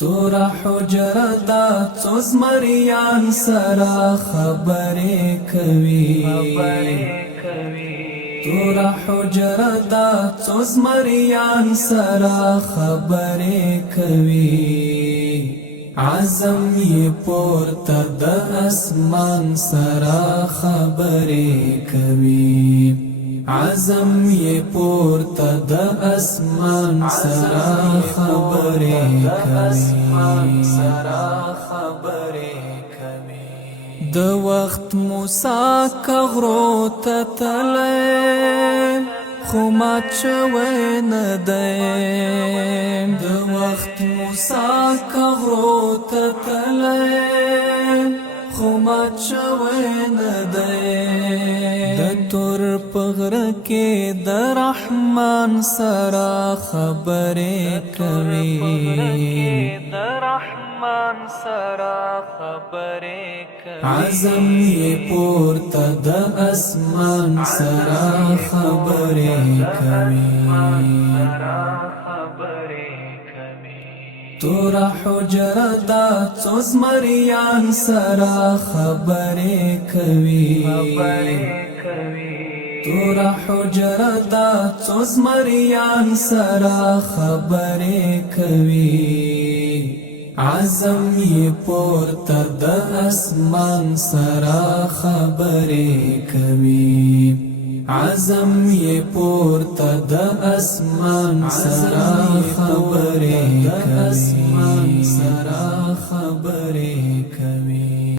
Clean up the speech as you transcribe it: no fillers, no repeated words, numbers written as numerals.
تورا حجره دا څو زمریان سره خبرې کوي تورا حجره دا څو زمریان سره خبرې کوي عزم یې پورته د اسمان سره خبرې کوي عزم یې پورته د اسمان سره خبرې کوي د وخت موسی کغرو ته تللی خو مات شوی نه دی د وخت موسی کغرو ته تللی خو مات شوی نه دی د تور په غره کې د رحمان سره خبرې کوي عزم یې پورته د اسمان سره خبرې کوي تورا حجره دا څو زمریان سره خبرې کوي تورا حجره دا څو زمریان سره خبرې کوي عزم یې پورته د اسمان سره خبرې کوي عزم یې پورته د اسمان سره خبرې کوي